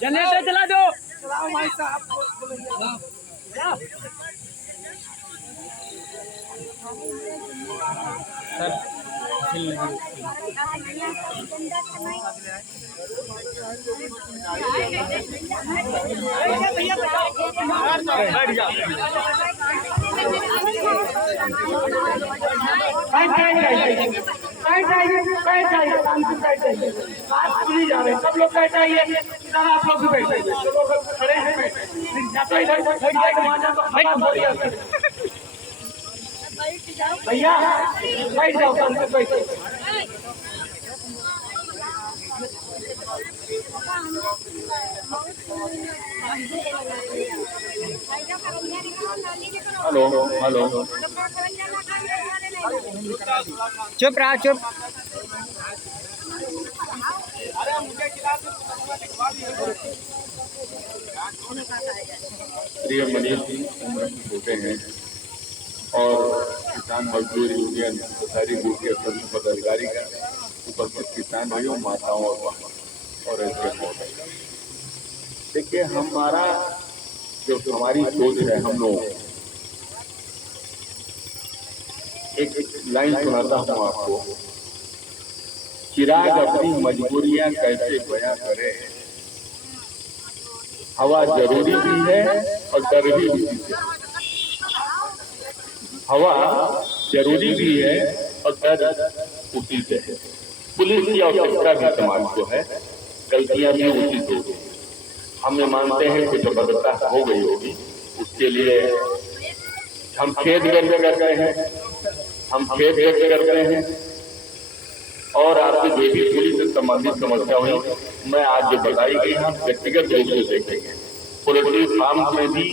Generator चला दो। भाई साहब सब लोग बैठ जाइए, आप लोग भी बैठ जाइए, जो लोग खड़े हैं भैया बैठ जाओ, बैठ हेलो हेलो, चुप रहा, चुप। प्रिय मनीष जी उम्र में छोटे हैं और किसान मजदूर यूनियन सोसाइटी ग्रुप के सभी पदाधिकारी का उपस्थित किसान भाइयों, माताओं और बहनों और ऐसे महोदय, देखिए हमारा जो हमारी सोच है, हम लोग एक लाइन सुनाता हूँ आपको। चिराग अपनी मजबूरियां कैसे बयां करे, हवा जरूरी भी है और डर भी उसी से। हवा जरूरी भी है और डर उसी से है। पुलिस की आवश्यकता भी समाज को है, गलतियां भी उसी से होगी। हम ये मानते हैं कुछ अभद्रता हो गई होगी, उसके लिए हम खेद व्यक्त करते हैं, और आपकी जो भी पुलिस से संबंधित समस्या हुई, मैं आज जो बताई गई हम व्यक्तिगत रूप से देखेंगे। पोल्ट्री फार्म में भी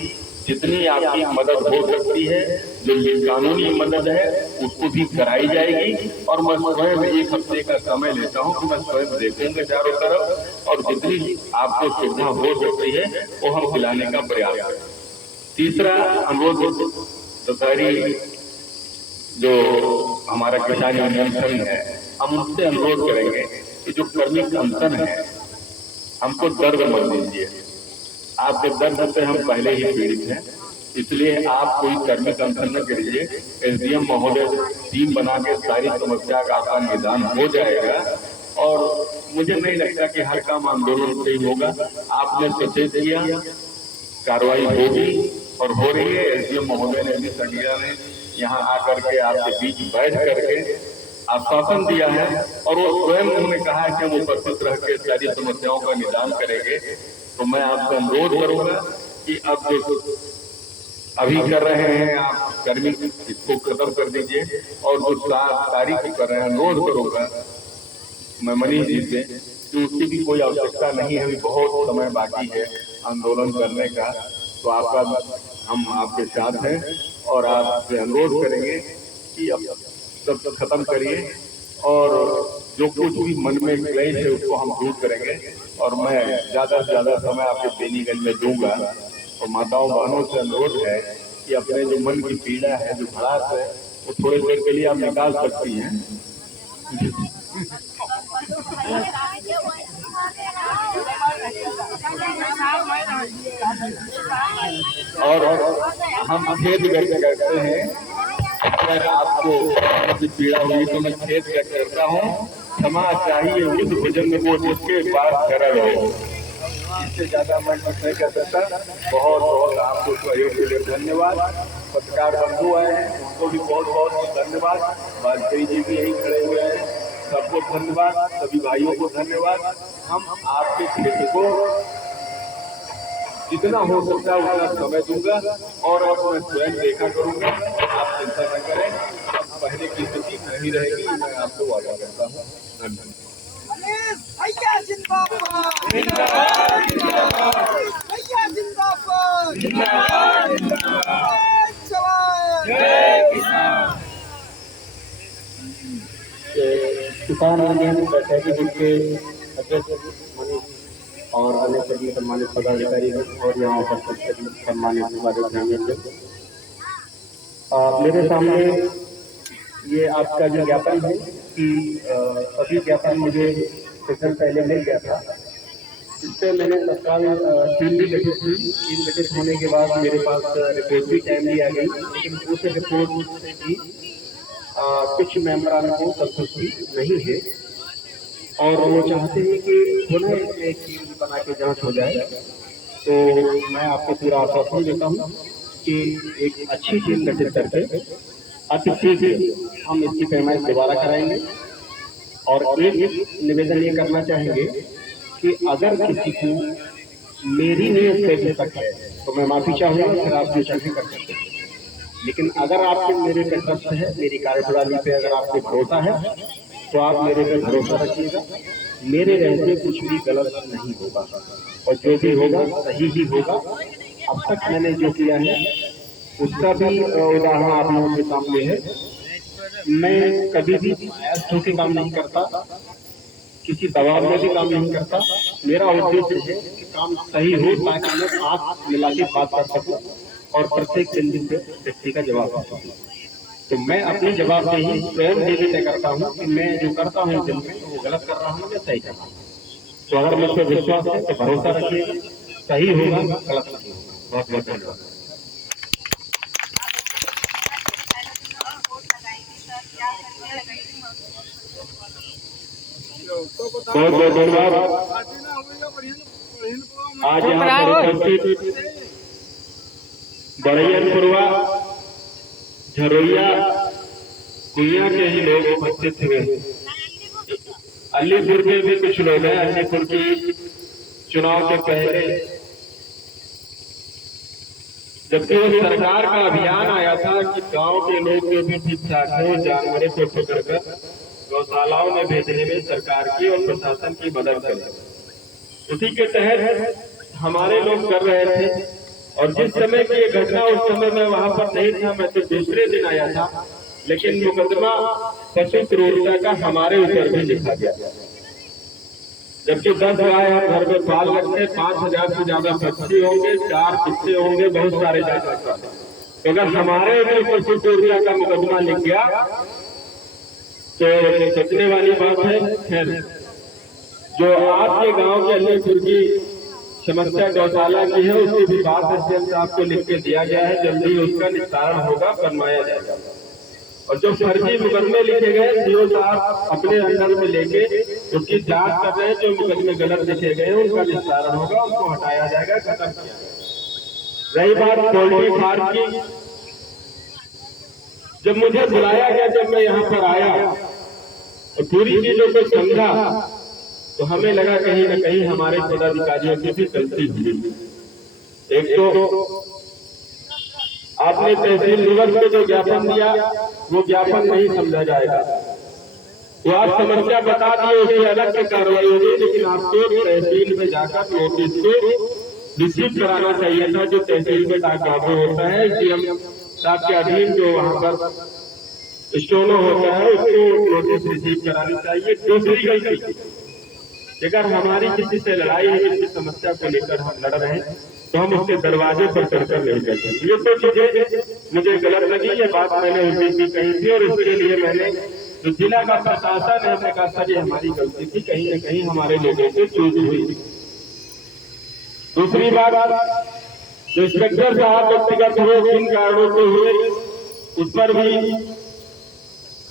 जितनी आपकी मदद हो सकती है, जो कानूनी मदद है उसको भी कराई जाएगी। और मैं स्वयं 1 हफ्ते का समय लेता हूं कि मैं स्वयं देखूंगा चारों तरफ, और जितनी आपको सुविधा हो सकती है वो हम दिलाने का प्रयास करें। तीसरा अनुरोध, दोपहरी जो हमारा किसान यूनियन संघ है, हम उससे अनुरोध करेंगे कि जो कर्मिक अनशन है, हमको दर्द मत दीजिए। आपके दर्द से हम पहले ही पीड़ित हैं, इसलिए आप कोई कर्मिक अनशन न करिए। एसडीएम महोदय टीम बना के सारी समस्या का आपका निदान हो जाएगा, और मुझे नहीं लगता कि हर काम आंदोलन से ही होगा। आपने सचेत किया, कार्रवाई होगी और हो रही है। एसडीएम महोदय ने भी संज्ञा में यहाँ आकर के आपके बीच बैठ करके आश्वासन दिया है, और वो स्वयं उन्होंने कहा है कि हम उपस्थित रह के सारी समस्याओं का निदान करेंगे। तो मैं आपसे अनुरोध करूंगा कि अब जो अभी कर रहे हैं आप कर्मी, इसको खत्म कर दीजिए, और जो तारीख कर रहे हैं, अनुरोध करूंगा मैं मनीष जी से कि उसकी भी कोई आवश्यकता नहीं है, अभी बहुत समय बाकी है आंदोलन करने का। तो आपका हम आपके साथ हैं, और आपसे अनुरोध करेंगे कि अब सब खत्म करिए, और जो कुछ भी मन में क्लेश है उसको हम दूर करेंगे। और मैं ज्यादा से ज्यादा समय आपके बेनीगंज में दूंगा, और माताओं बहनों से अनुरोध है कि अपने जो मन की पीड़ा है, जो भड़ास है, वो थोड़ी देर के लिए आप निकाल सकती हैं। और हम खेद व्यक्त करते हैं, अगर आपको पीड़ा हुई तो मैं खेद व्यक्त करता हूँ। क्षमा चाहिए उस भोजन में वो जिसके पास सरल हो, इससे ज्यादा मैं कुछ नहीं कर सकता। बहुत बहुत आपको सहयोग के लिए धन्यवाद। पत्रकार बंधु आए हैं, उनको भी बहुत बहुत धन्यवाद। वाजपेयी जी भी यही खड़े हुए हैं, सबको धन्यवाद, सभी भाइयों को धन्यवाद। हम आपके क्षेत्र को जितना हो सकता है उतना समय दूंगा, और अब मैं स्वयं देखा करूंगा, आप चिंता न करें। अब पहले की स्थिति नहीं रहेगी, मैं आपको वादा करता हूँ। धन्यवाद। भैया जिंदाबाद। किसान यूनियन सर्टिफिकेट के अध्यक्ष मनीष और अन्य सभी सम्मानित पदाधिकारी और यहाँ उपस्थित सभी सम्मानित पदाधिकारी, मेरे सामने ये आपका जो ज्ञापन है कि सभी ज्ञापन मुझे कुछ दिन पहले मिल गया था। इससे मैंने तत्काल टीम भी गठित हुई। टीम गठित होने के बाद मेरे पास रिपोर्ट भी टाइमली आ गई, लेकिन उस रिपोर्ट से भी कुछ मेंबरान को संतुष्टि नहीं है और वो चाहते हैं कि पुनः एक टीम बना के जांच हो जाए। तो मैं आपको पूरा आश्वासन देता हूँ कि एक अच्छी टीम गठित करके अति शीघ्र हम इसकी पैमाइश दोबारा कराएंगे। और एक निवेदन ये करना चाहेंगे कि अगर किसी को मेरी नीयत से भी तक है तो मैं माफी चाहूँगा, फिर आप जो चाहे कर सकते हैं। लेकिन अगर आपको मेरे पे ट्रस्ट है, मेरी कार्यप्रणाली पे अगर आपको भरोसा है, तो आप मेरे पे भरोसा रखिएगा। मेरे रहते कुछ भी गलत नहीं होगा और जो भी होगा सही ही होगा। अब तक मैंने जो किया है उसका भी उदाहरण आप लोगों के सामने है। मैं कभी भी ऐसा के काम नहीं करता, किसी दबाव में भी काम नहीं करता। मेरा उद्देश्य है कि काम सही हो ताकि मैं आंख मिला के बात कर सकूं और प्रत्येक दिन पे व्यक्ति का जवाब दे सकूं। तो मैं अपनी जवाबदेही स्वयं देने तय करता हूं कि मैं जो करता हूं दिन में वो गलत कर रहा हूं या सही कर रहा हूं। तो अगर मुझ पर विश्वास है तो भरोसा रखिए, सही होगा, गलत नहीं होगा। बहुत बहुत धन्यवाद। बहुत बहुत धन्यवाद। आज यहाँ पर उपस्थित बड़ैयनपुरवा, झरोइया, कुइया के ही लोग उपस्थित हुए। अलीपुर के भी कुछ लोग हैं। अलीपुर की चुनाव के पहले जबकि वो सरकार का अभियान आया था कि गांव के लोग जो भी ठीक ठाक है जानवरों को पकड़कर गौशालाओं में भेजने में सरकार की और प्रशासन की मदद करें, उसी के तहत हमारे लोग कर रहे थे। और जिस समय की ये घटना, उस समय मैं वहां पर नहीं था, मैं तो दूसरे दिन आया था, लेकिन मुकदमा पशु क्रूरता का हमारे ऊपर भी लिखा गया। जबकि 10 गाय हम घर में पाल रखते, 5000 से ज्यादा पक्षी होंगे, 4 कुत्ते होंगे, बहुत सारे जानवर। तो अगर हमारे ऊपर पशु क्रूरता का मुकदमा लिख गया तो सोचने वाली बात है। खैर, जो आपके गांव के अलीपुर की समस्या गौशाला की है, उसकी भी बात एसडीएम साहब को लिख के दिया गया है। जल्दी उसका निस्तारण होगा, बनवाया जाएगा। और जो फर्जी मुकदमे लिखे गए, सीओ साहब अपने अंदर में लेके उसकी जांच कर रहे हैं। जो मुकदमे गलत लिखे गए उनका निस्तारण होगा, उनको हटाया जाएगा, खत्म किया जाएगा। रही बात पोल्ट्री फार्म की, जब मुझे बुलाया गया, जब मैं यहाँ पर आया और पूरी चीजों को समझा, तो हमें लगा कहीं न कहीं हमारे पदाधिकारियों की भी गलती हुई। एक तो आपने तहसील दिवस में जो ज्ञापन दिया वो ज्ञापन नहीं समझा जाएगा। तो आप समस्या बता दिए, उसकी अलग से कार्रवाई होगी, लेकिन आपको तहसील में जाकर नोटिस को रिसीव कराना चाहिए था, जो तहसील में डाक लागू होता है। सीएम साहब के अधीन जो वहाँ पर स्टोनो होता है, उसको नोटिस रिसीव करानी चाहिए। दूसरी गलती, अगर हमारी किसी से लड़ाई है, किसी समस्या को लेकर हम लड़ रहे हैं, तो हम उसके दरवाजे पर चढ़कर नहीं करते। ये तो चीजें मुझे गलत लगी, ये बात मैंने उस दिन भी कही थी और उसके लिए मैंने जो जिला का प्रशासन है, हमने कहा था ये हमारी गलती थी, कहीं न कहीं हमारे लोगों से चूक हुई। दूसरी बात, जो इंस्पेक्टर साहब व्यक्तिगत हुए, किन कारणों से हुए, उस पर भी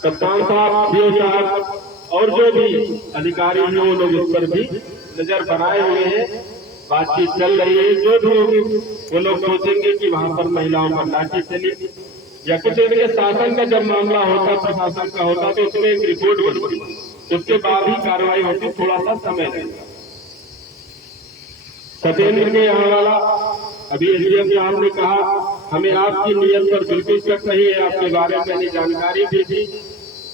कप्तान साहब, सीओ साहब और जो भी अधिकारी हैं वो लोग उस पर भी नजर बनाए हुए हैं। बातचीत चल रही है। जो भी होगी वो लोग सोचेंगे कि वहां पर महिलाओं पर लाठी चली या कुछ इनके शासन का जब मामला होता, प्रशासन का होता, तो उसमें एक रिपोर्ट बनती, उसके बाद ही कार्रवाई होती, थोड़ा सा समय लगेगा। सत्येंद्र के यहाँ वाला अभी एसडीएम साहब ने कहा, हमें आपकी नीयत पर बिल्कुल शक नहीं है, आपके बारे में मैंने जानकारी भी थी,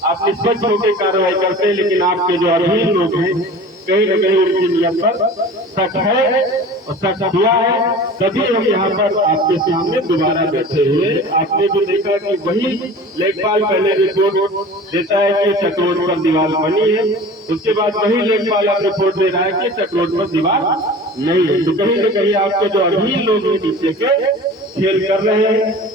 आप निष्पक्ष होकर कार्रवाई करते हैं, लेकिन आपके जो अधीन लोग हैं कहीं न कहीं उनकी नियत पर शक है और शक हुआ है, तभी हम यहाँ पर आपके सामने दोबारा बैठे हुए। आपने भी देखा कि वही लेखपाल पहले रिपोर्ट देता है कि चक रोड पर दीवार बनी है, उसके बाद वही लेखपाल अब रिपोर्ट दे रहा है कि चक रोड पर दीवार नहीं है। तो कहीं न कहीं आपके जो अभी लोग नीचे के खेल कर रहे हैं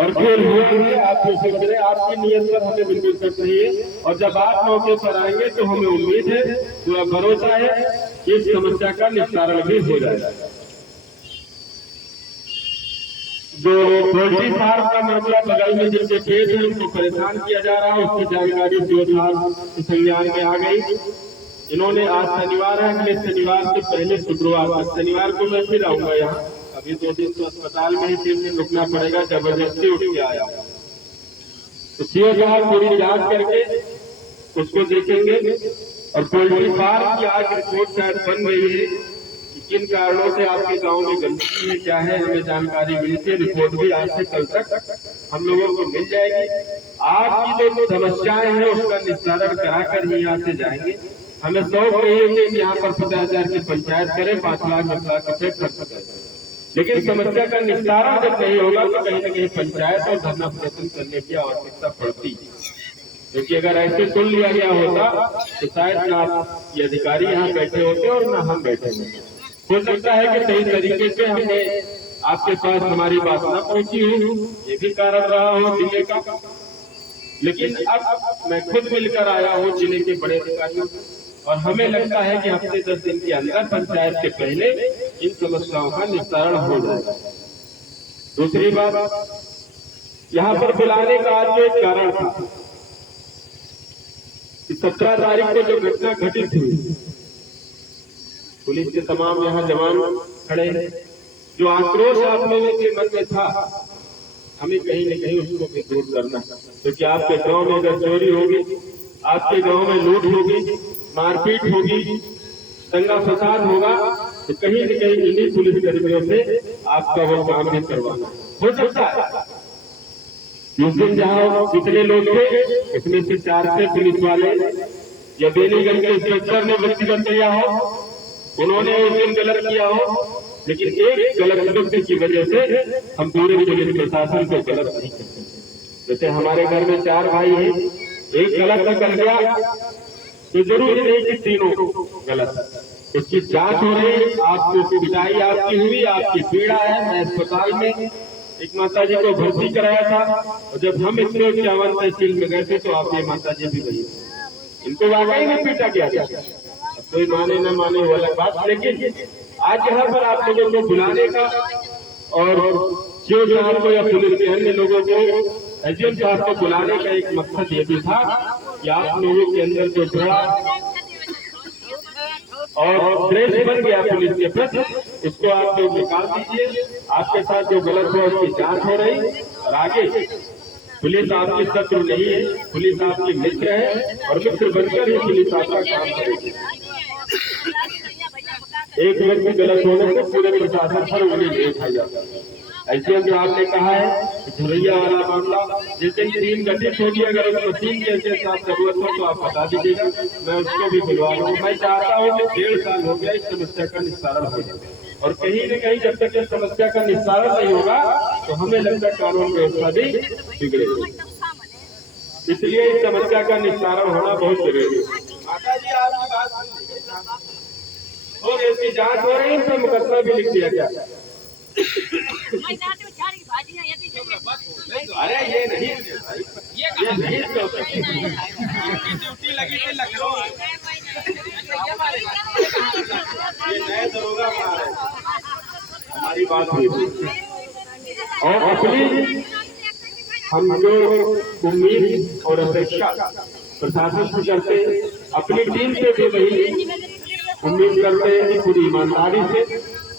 और खेल हुए हैं, आप सोच रहे आपकी नियत पर हमें बिल्कुल शक नहीं है। और जब आप मौके पर आएंगे तो हमें उम्मीद है, पूरा भरोसा है कि इस समस्या का निस्तारण भी हो जाएगा। जो पोल्ट्री फार्म का मामला बगल में जिनके खेत है उनको परेशान किया जा रहा है, उसकी जानकारी जो संज्ञान में आ गई। इन्होंने आज शनिवार है, अगले शनिवार से पहले शुक्रवार शनिवार को मैं फिर आऊंगा यहाँ। अभी 2 दिन तो अस्पताल में ही 3 दिन रुकना पड़ेगा, जबरदस्ती उठ के आया। तो सीओ साहब पूरी जांच करके उसको देखेंगे और पोल्ट्री फार्म की आज रिपोर्ट शायद बन गई है कि किन कारणों से आपके गांव में गंदगी है, क्या है, हमें जानकारी मिली थी। रिपोर्ट भी आज से कल तक हम लोगों को मिल जाएगी। आपकी जो समस्याएं हैं उसका निस्तारण कराकर ही यहाँ से जाएंगे। हमें शौक नहीं है कि यहाँ पर 50,000 की पंचायत करें, 5 लाख 10 लाख रुपए खर्च करें, लेकिन समस्या का निस्तारण जब नहीं होगा तो कहीं न कहीं पंचायत और धरना प्रदर्शन करने की आवश्यकता पड़ती है। क्योंकि अगर ऐसे सुन लिया गया होता तो शायद न आप ये अधिकारी यहाँ बैठे होते और न हम बैठे होते। हो सकता है कि सही तरीके से हमने आपके पास हमारी बात न पहुंची हो, ये भी कारण रहा हो जिले का। लेकिन अब मैं खुद मिलकर आया हूँ जिले के बड़े अधिकारियों और हमें लगता है कि हफ्ते 10 दिन के अंदर पंचायत के पहले इन समस्याओं का निस्तारण हो जाएगा। दूसरी बात, यहाँ पर बुलाने का आज जो एक कारण था कि 17 तारीख को जो घटना घटित हुई, पुलिस के तमाम यहाँ जवान खड़े हैं, जो आक्रोश आप लोगों के मन में था हमें कहीं न कहीं उसको भी दूर करना है। क्योंकि आपके गांव में अगर चोरी होगी, आपके गांव में लूट होगी, मारपीट होगी, दंगा फसाद होगा, तो कहीं न कहीं इन्हीं पुलिस कर्मियों से आपका वो काम भी करवाना हो सकता है। उस दिन जहाँ जितने लोग थे उसमें से 4 से पुलिस वाले या बेनीगंज के इंस्पेक्टर ने व्यक्तिगत किया हो, उन्होंने उस दिन गलत किया हो, लेकिन एक गलत व्यक्ति की वजह से हम पूरे पुलिस प्रशासन को गलत नहीं करते। जैसे हमारे घर में 4 भाई हैं, एक गलत कर गया तो जरूरी नहीं कि तीनों गलत। उसकी जांच हो रही, आपको पिटाई आपकी हुई, आपकी पीड़ा है। मैं अस्पताल में एक माता जी को भर्ती कराया था और जब हम 151 तहसील में गए थे तो आप ये माता जी भी गई, इनको वाकई में पीटा गया था। कोई माने न माने वो अलग बात, लेकिन आज यहाँ पर आप लोगों को बुलाने का और सीओ साहब को या पुलिस के अन्य लोगों को, एसडीएम साहब को बुलाने का एक मकसद ये भी था कि आप लोगों के अंदर जो बड़ा और द्वेष बन गया पुलिस के प्रति, उसको आप लोग निकाल दीजिए। आपके साथ जो गलत हुआ उसकी जांच हो रही और आगे पुलिस आपकी शत्रु नहीं है, पुलिस आपकी मित्र है और मित्र बनकर ही पुलिस आपका काम करेगी। एक व्यक्ति गलत होने से पूरे प्रशासन पर उंगली नहीं उठाई जाती। ऐसे जो आपने कहा है झुरैया वाला मामला, जिस दिन टीम गठित होगी, अगर उस मशीन की ऐसे साथ जरूरत हो तो आप बता दीजिएगा, मैं उसको भी बुलवा लूँ। मैं चाहता हूँ कि 1.5 साल हो गया इस समस्या का निस्तारण हो जाए और कहीं न कहीं जब तक इस समस्या का निस्तारण नहीं होगा तो हमें लगता है कानून व्यवस्था भी बिगड़ेगी। इसलिए इस समस्या का निस्तारण होना बहुत जरूरी है। माता जी आपकी बात और इसकी जांच हो रही है, इसमें मुकदमा भी लिख दिया गया। अरे ये नहीं ड्यूटी लगी थी लखनऊ, ये नए दरोगा हमारी बात हुई और अपनी हम जो उम्मीद और अपेक्षा प्रशासन से करते, अपनी टीम से भी वही उम्मीद करते हैं कि पूरी ईमानदारी से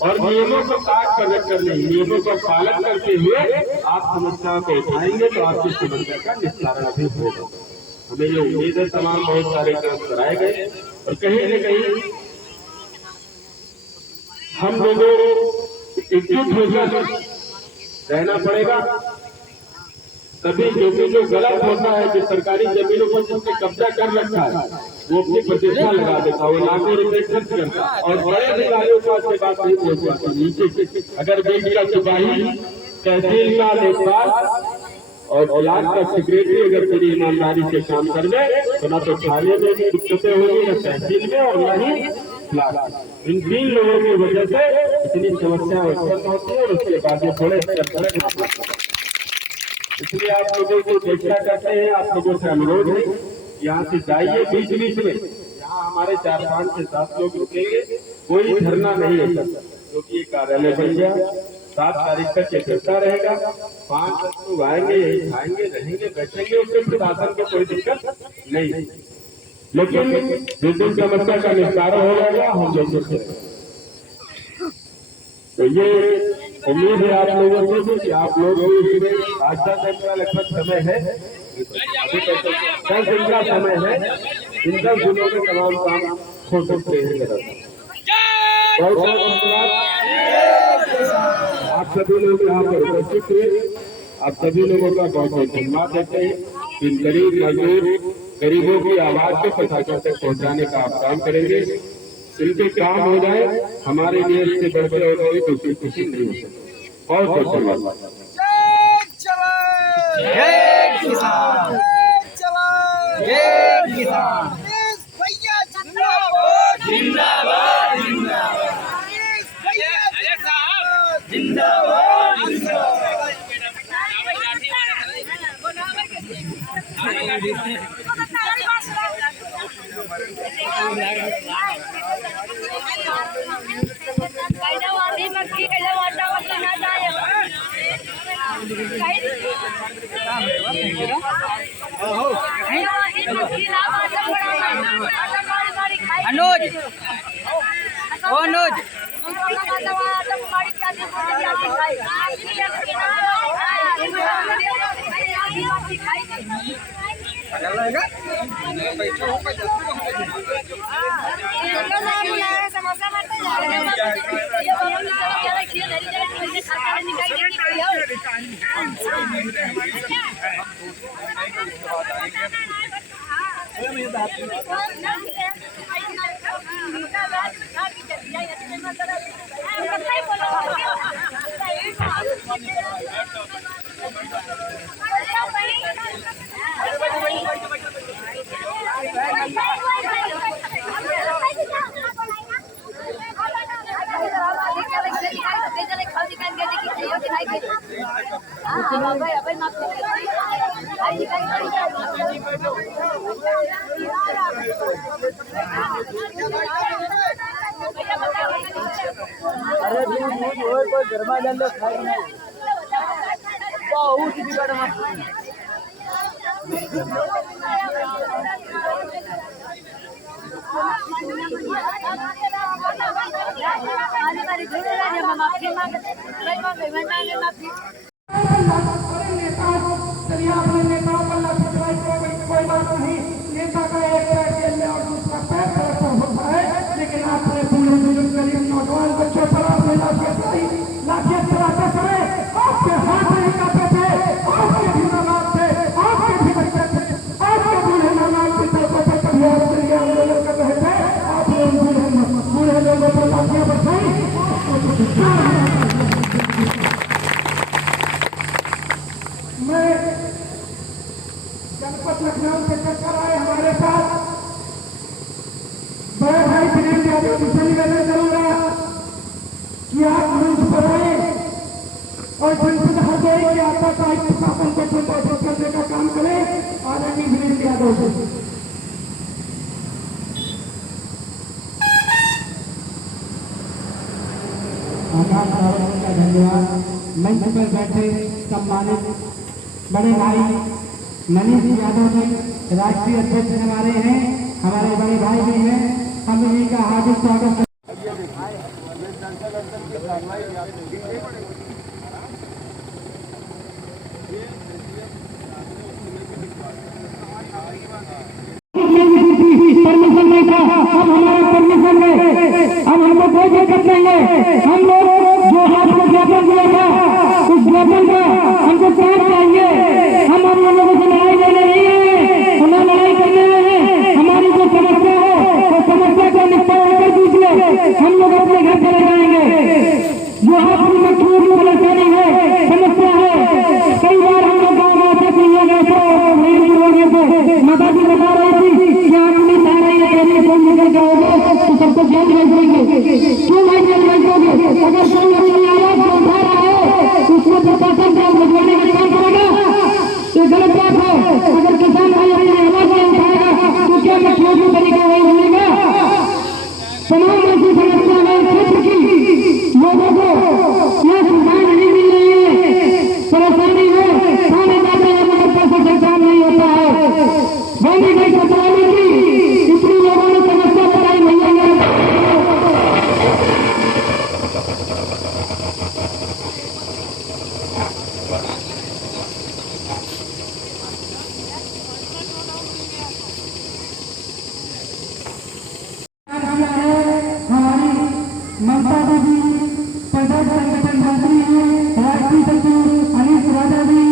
और नियमों को काट कर रखकर नहीं, नियमों का पालन करते हुए आप समस्या को उठाएंगे तो आपकी समस्या का निस्तारण भी होगा। हमें ये उम्मीद है। तमाम बहुत सारे काम कराए गए और कहीं न कहीं हम लोगों एकजुट होकर रहना पड़ेगा। तभी क्योंकि जो गलत होता है, जो सरकारी जमीनों पर जिसने कब्जा कर रखा है, वो अपनी प्रतिष्ठा लगा देता, वो लाखों रुपए खर्च करता और बड़े अधिकारियों को से बात नहीं पहुंच पाती। नीचे अगर बैंक का सिपाही, तहसील का लेखपाल और ब्लॉक का सेक्रेटरी अगर पूरी ईमानदारी से काम कर दे तो ना तो थाने में भी दिक्कतें होगी, न तहसील में और न ही ब्लॉक। इन 3 लोगों की वजह से इतनी समस्याएं उत्पन्न होती है और उसके बाद ये थोड़े इसलिए आप लोगों को चेष्टा करते हैं, आप लोगों से अनुरोध है, यहाँ से जाइए बीच बीच में, यहाँ हमारे 4, 5 से 7 लोग रुकेंगे, कोई धरना नहीं है सर, क्योंकि ये कार्यालय बन गया। 7 तारीख तक ये चलता रहेगा। 5 लोग आएंगे, यही खाएंगे, रहेंगे, बैठेंगे, उससे प्रशासन को कोई दिक्कत नहीं। लेकिन जिस दिन समस्या का निस्तारा हो जाएगा हम लोग तो ये उम्मीद है आप लोगों से कि आप लोग इसमें 8-10 दिन का लगभग समय है, 10 दिन का समय है, इन 10 दिनों में तमाम काम हो सकते हैं। बहुत बहुत धन्यवाद। आप सभी लोग यहाँ पर उपस्थित हुए, आप सभी लोगों का बहुत बहुत धन्यवाद देते हैं। इन गरीब मजदूर गरीबों की आवाज को प्रशासन तक पहुँचाने का आप काम करेंगे, इनके काम हो जाए, हमारे लिए इससे बढ़कर और कोई दूसरी खुशी नहीं हो सकती। बहुत बहुत धन्यवाद। जय किसान, जय किसान, जिंदाबाद, जिंदाबाद, अनुज, ओ अनुज, गरमा डालो खाई नहीं बहुत बिगड़ मत नेता का एक पैर और दूसरा पैर होता है, लेकिन आपने पूरे बुजुर्ग गरीब नौजवान बच्चों पर आपने लाठियां चलाते समय आपके हाथ नहीं कांपे थे, आपके भी नाम थे, आपके भी बच्चे थे, आपके बूढ़े नाम की तरफ से कभी आंदोलन कर रहे थे, आपने बूढ़े लोगों पर लाठियां बरसाई। मैं जनपद लखनऊ से चक्कर आए हमारे साथ बड़े भाई वीरेंद्र यादव जी से निवेदन करूंगा कि आप मंच पर आए और जनपद हर गए कि आपका साहित्य शासन को संबोधित करने का काम करें। आदरणीय वीरेंद्र यादव जी आकाश रावत का धन्यवाद। मंच पर बैठे सम्मानित बड़े भाई मनीष यादव जी राष्ट्रीय अध्यक्ष हमारे हैं, हमारे बड़े भाई भी हैं, हम इन्हीं का हार्दिक स्वागत। परमिशन नहीं था, अब हमारा परमिशन है, अब हमको कोई दिक्कत नहीं है। हम लोग जो हाथ में ज्ञापन दिया था उस ज्ञापन का हमको काम चाहिए, हम ये गलत बात है। अगर किसान भाई अपनी आवाज नहीं उठाएगा तो क्या मुख्यमंत्री तरीका वही मिलेगा। तमाम ऐसी समस्या है क्षेत्र की, लोगों को यह सुविधा नहीं मिल रही है, परेशानी है, खाने जाते हैं मगर पैसे से काम नहीं होता है। बनी गई सचिवालय की इतनी लोगों ने समस्या बताई नहीं है। हमारी ममता दीदी प्रदेश संगठन मंत्री हैं, राष्ट्रीय सचिव अनिल राजा जी,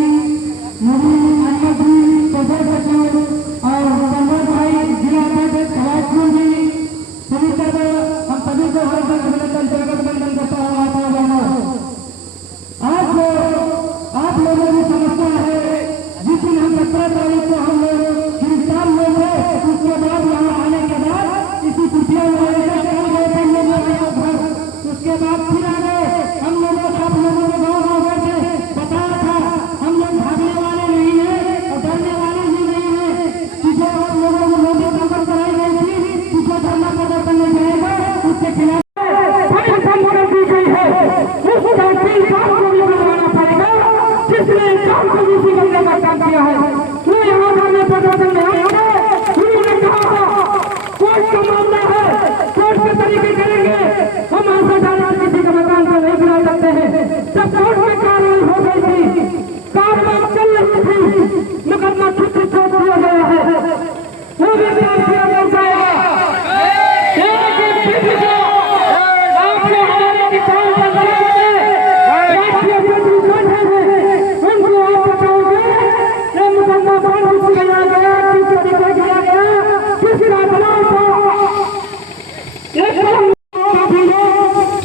मुबीन अहमद जी प्रदेश सचिव और संजय भाई जिला अध्यक्ष राजपुर जी, सभी तक हम सभी को हार्दिक अभिनंदन स्वागत बंदन करता हुआ आज आप लोगों की समस्या है। जिस दिन हम 17 तारीख को हम लोग गिरफ्तार हुए थे, उसके बाद यहाँ आने के बाद इसी कुटिया में उसके बाद फिर आ गए। हम लोगों को आप लोगों को गाँव हो गए थे, बताया था हम लोग भागने वाले नहीं है और डरने वाले भी नहीं है। जिसे आप लोगों को नोटिस नंबर कराई गई थी, जिसे धरना प्रदर्शन नहीं जाएगा उसके खिलाफ दी गई है। उस काम को भी करवाना पड़ेगा जिसने काम को भी करने का काम किया है। वो यहाँ धरने प्रदर्शन में आएंगे, उन्होंने कहा था कोर्ट का मामला है, कोर्ट के तरीके करेंगे, हम ऐसा जाना किसी के मकान को नहीं गिरा सकते हैं। जब कोर्ट में कार्रवाई हो गई थी, कार्रवाई चल रही थी, मुकदमा छुट्टी छोड़ दिया गया है, वो भी काम किया नहीं जाएगा। आपको हमारे किसान राष्ट्रीय मंत्री बैठे हैं, उनको आप बताओगे ये मुकदमा बंद किया गया, किस तरीके किया गया, किसका दबाव था।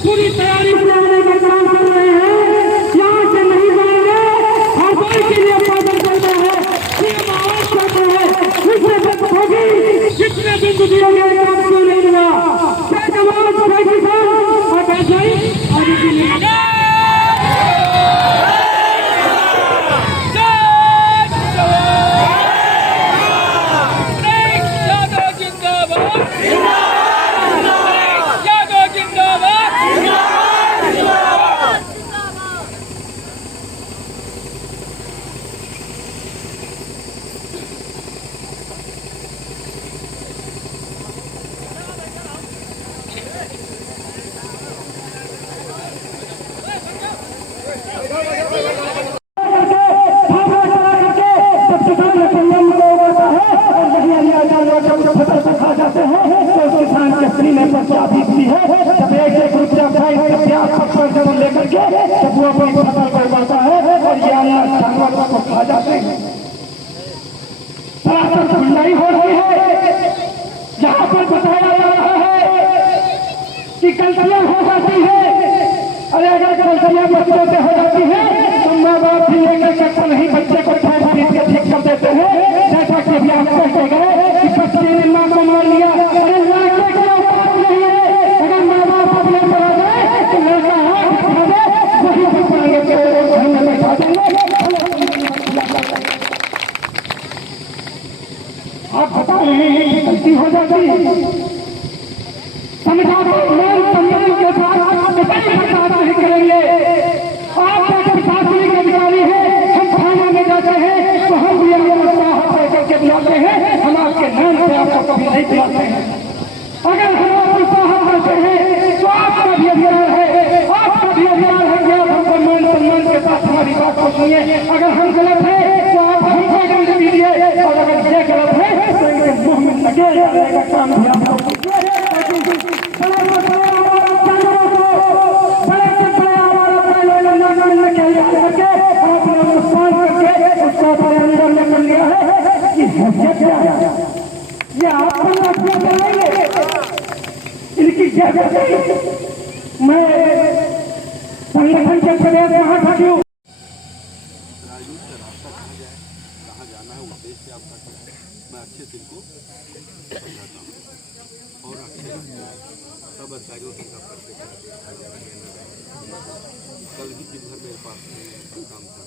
पूरी तैयारी से आने का काम कर रहे हैं, यहाँ से नहीं बनेंगे। हर कोई के लिए उत्पादन करता है, सीएम आवाज करते हैं, उससे तक होगी जितने बिंदु दिए गए काम क्यों नहीं मिला। जय जवान जय किसान और वैसे ही आगे के लिए ठंडाई हो रही है। यहाँ पर बताया जा रहा है कि गलतियां हो जाती है। अरे अगर गलतियां बच्चों से हो जाती है तो माँ बाप भी लेकर सकता नहीं, बच्चे को ठीक कर देते हैं। जैसा कि अभी आप कहते गए कि बच्चे ने माँ को मार लिया, अरे लड़के की औकात नहीं है। अगर माँ बाप अपने चला जाए तो लड़का हाथ उठा दे, वही पकड़ेंगे, घर में बैठा देंगे। आप बता रहे हैं कि गलती हो जाती है, समझा दो मेरे सम्मान के साथ नहीं करेंगे। आप प्रशासनिक अधिकारी हैं, हम थाना में जाते हैं तो हम भी हाथ करके बुलाते हैं, हम आपके नाम से आपको कभी नहीं बुलाते हैं। अगर हम आपको हाथ करते हैं तो आपका भी अधिकार है, आपका भी अधिकार है कि आप हमको मान सम्मान के साथ हमारी बात को सुनिए। अगर हम गलत है तो आप हमको दंड दीजिए, और अगर ये गलत है तो इनके मुंह में लगे जाने का काम भी आप लोग ये आप चलाएंगे इनकी जगह मैं संगठन के प्रदेश महासचिव राजू से रास्ता कहाँ जाए, कहाँ जाना है, उद्देश्य आपका क्या है, मैं अच्छे से इनको समझाता हूँ और अच्छे सब अधिकारियों से इनका परिचय कल ही दिन भर मेरे पास काम था,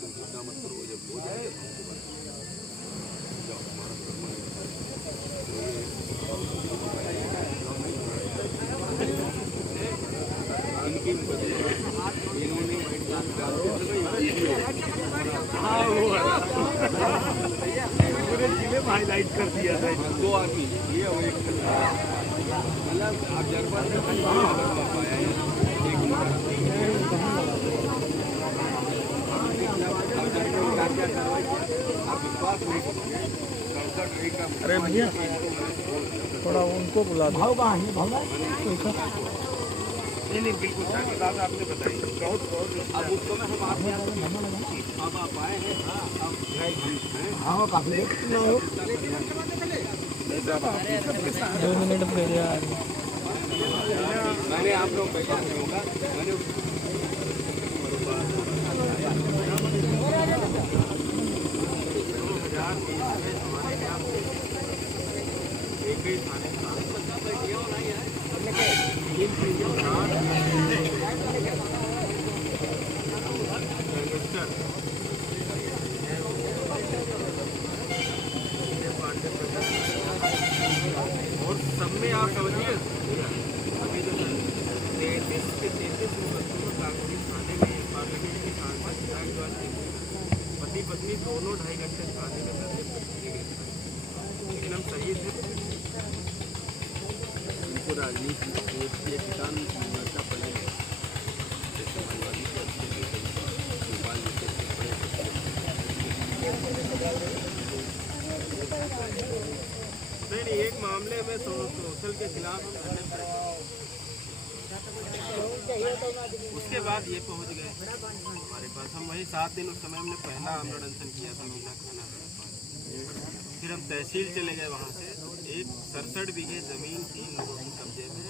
तुम चिंता मत करो, जब हो जाए हमको बताइए। जब हमारा इनकी इन्होंने पूरे जिले में हाईलाइट कर दिया था। 2 आदमी ये और एक मतलब आप जरबा से पाया है आप विश्वास नहीं करोगे। अरे भैया थोड़ा उनको बुला दो। नहीं बिल्कुल सही बात आपने बताई। बहुत अब उस समय हम अब आप आए हैं। हाँ काफी 2 मिनट में मैंने आप लोग पैसा नहीं होगा मैंने एक ही थाने और सब में आप समझिए अभी जो 33 के 33 कांग्रेस थाने में पार्लियामेंट के सांसद पति पत्नी दोनों 2.5 घंटे थाने में धरने पर दिए गए। लेकिन हम सही थे। इनको राजनीति ये किसान मोर्चा बने समाजवादी के अच्छे नेता भोपाल जैसे नहीं एक मामले में सोशल के खिलाफ हम धरने पर उसके बाद ये पहुंच गए हमारे पास। हम वही 7 दिन उस समय हमने पहला आमरण अनशन किया था मीना खाना। फिर हम तहसील चले गए। वहाँ से एक 67 बीघे जमीन 3 लोगों के कब्जे में।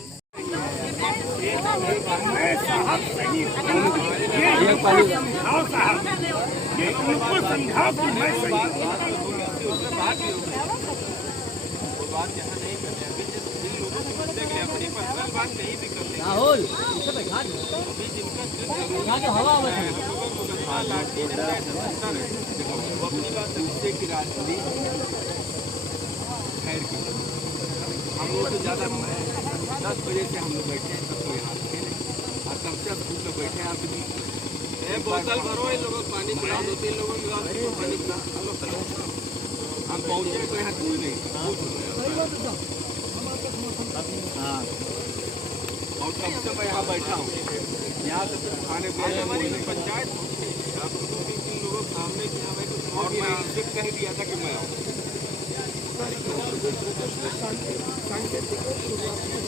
बात यहाँ नहीं करते अभी जिन लोगों को बदले के लिए अपनी पर्सनल बात कहीं भी करते हैं। राहुल अभी जिनका वो अपनी बात रिश्ते की राजनीति खैर की हम लोग तो ज़्यादा 10 बजे से हम लोग बैठे हैं। सबको यहाँ रखे और कब से धूप में बैठे हैं। आप बोतल भरो इन लोगों को पानी पिलाओ। 2-3 लोगों को पानी पिलाओ। हम पहुँचे तो यहाँ कोई नहीं और कब से मैं यहाँ बैठा हूँ। यहाँ से खाने पीने हमारी पंचायत आप 2-3 लोगों के सामने किया भाई तो और मैं आपसे कह दिया था कि मैं आऊँ।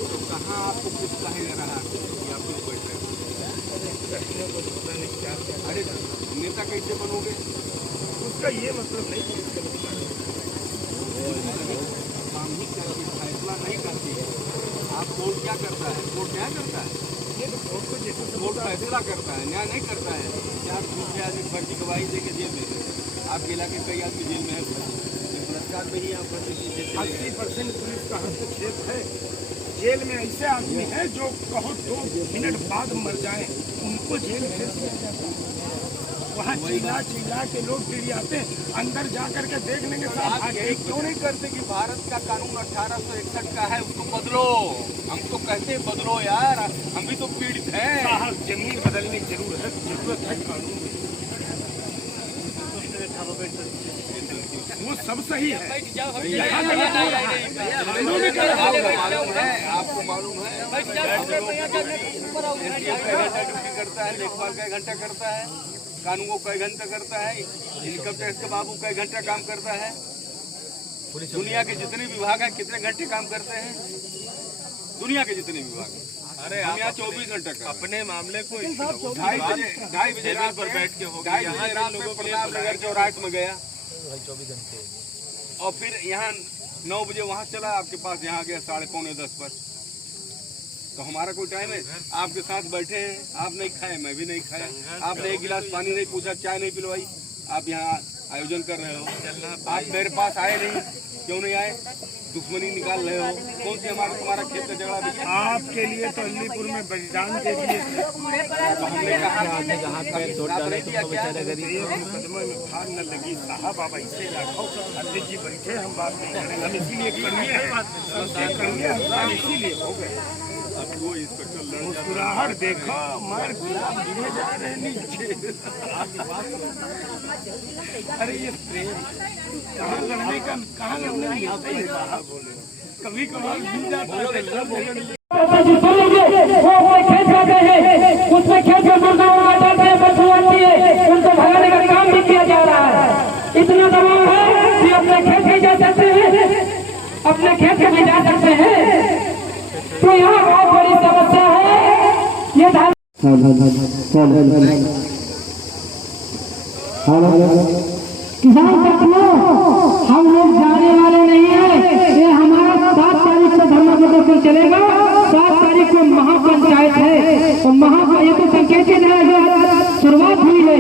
तो कहाँ आपको कुछ कहे रहा कि आप लोग बैठ रहे। अरे नेता कैसे बनोगे उसका ये मतलब नहीं कि सामूहिक करके फैसला नहीं करती है। आप कोर्ट क्या करता है? कोर्ट न्याय करता है। ये तो कोर्ट को जैसे कोर्ट फैसला करता है, न्याय नहीं करता है। 4 दूसरे आदमी फर्जी गवाही दे के जेल में आपके इलाके कई आदमी जेल में है। बलात्कार में ही आप 80% पुलिस का हस्तक्षेप है। जेल में ऐसे आदमी है जो कहो 2 मिनट बाद मर जाए उनको जेल भेज दिया जाता है। वहाँ चिल्ला के लोग चिड़ियाते अंदर जा करके देखने के साथ क्यों नहीं करते कि भारत का कानून 1861 का है उसको बदलो। हम तो कहते हैं बदलो यार, हम भी तो पीड़ित हैं। जमीन बदलने की जरूरत है कानून में। वो सब सही है। आपको मालूम है ड्यूटी करता है, लेखपाल का 1 घंटा करता है, कानून को कई घंटा करता है, इनकम टैक्स के बाबू कई घंटा काम करता है। दुनिया के जितने विभाग हैं कितने घंटे काम करते हैं? दुनिया के जितने विभाग। अरे हम यहाँ 24 घंटे का अपने मामले को 2:30 बजे रात पर बैठ के हो 2:30 बजे रात में प्रतापनगर चौराहे में गया 24 घंटे और फिर यहाँ 9 बजे वहाँ चला आपके पास, यहाँ गया 9:45 पर। तो हमारा कोई टाइम है? आपके साथ बैठे हैं, आप नहीं खाए मैं भी नहीं खाया, आपने 1 गिलास पानी नहीं पूछा, चाय नहीं पिलवाई, आप यहाँ आयोजन कर रहे हो। आप मेरे पास आए नहीं, क्यों नहीं आए? दुश्मनी निकाल रहे हो। कौन सी तुम्हारा खेत का झगड़ा भैया? आपके लिए तो अलीपुर में बलिदान दे दिए थे। हमने कहा जहाँ पे चोट डाले तुम तो बेचारे गरीब एक मुकदमे में भाग न लगी साहब, आप ऐसे रखो, अध्यक्ष जी बैठे, हम बात नहीं करेंगे, हम इसीलिए करिए हम इसीलिए हो गए। अब वो इंस्पेक्टर लड़ मुस्कुराहट देखो, मार गुलाब गिरे जा रहे हैं नीचे। अरे ये प्रेम कहाँ लड़ने का, कहाँ लड़ने मिलता है साहब, बोले कभी कभार मिल जाता है। उसमें खेत में मुर्गा डालते हैं, बच्चों आती है, उनको भगाने का काम भी किया जा रहा है। इतना दबाव है कि अपने खेत में जा सकते हैं, अपने खेत में जा सकते हैं। तो यहाँ बहुत बड़ी समस्या है। ये किसान साथियों, हम लोग जाने वाले नहीं है। ये हमारा 7 तारीख को धरना प्रदर्शन चलेगा। 7 तारीख को महापंचायत है और ये तो संकेत है, शुरुआत हुई है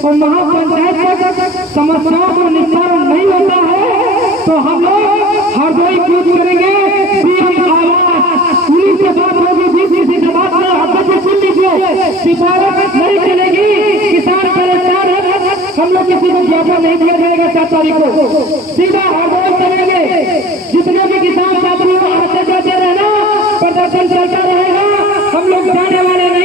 और महापंचायत तक समस्याओं का निस्तारण नहीं होता है तो हम लोग हरदोई कूच करेंगे। पुलिस से बात होगी, बीसीसी से बात में अध्यक्ष सुन लीजिए, सिफारिश नहीं चलेगी। किसान परेशान है, हम लोग किसी को ज्ञापन नहीं दिया जाएगा। 7 तारीख को सीधा हरदोई करेंगे। जितने भी किसान साथी आते जाते रहना, प्रदर्शन चलता रहेगा। हम लोग जाने वाले नहीं।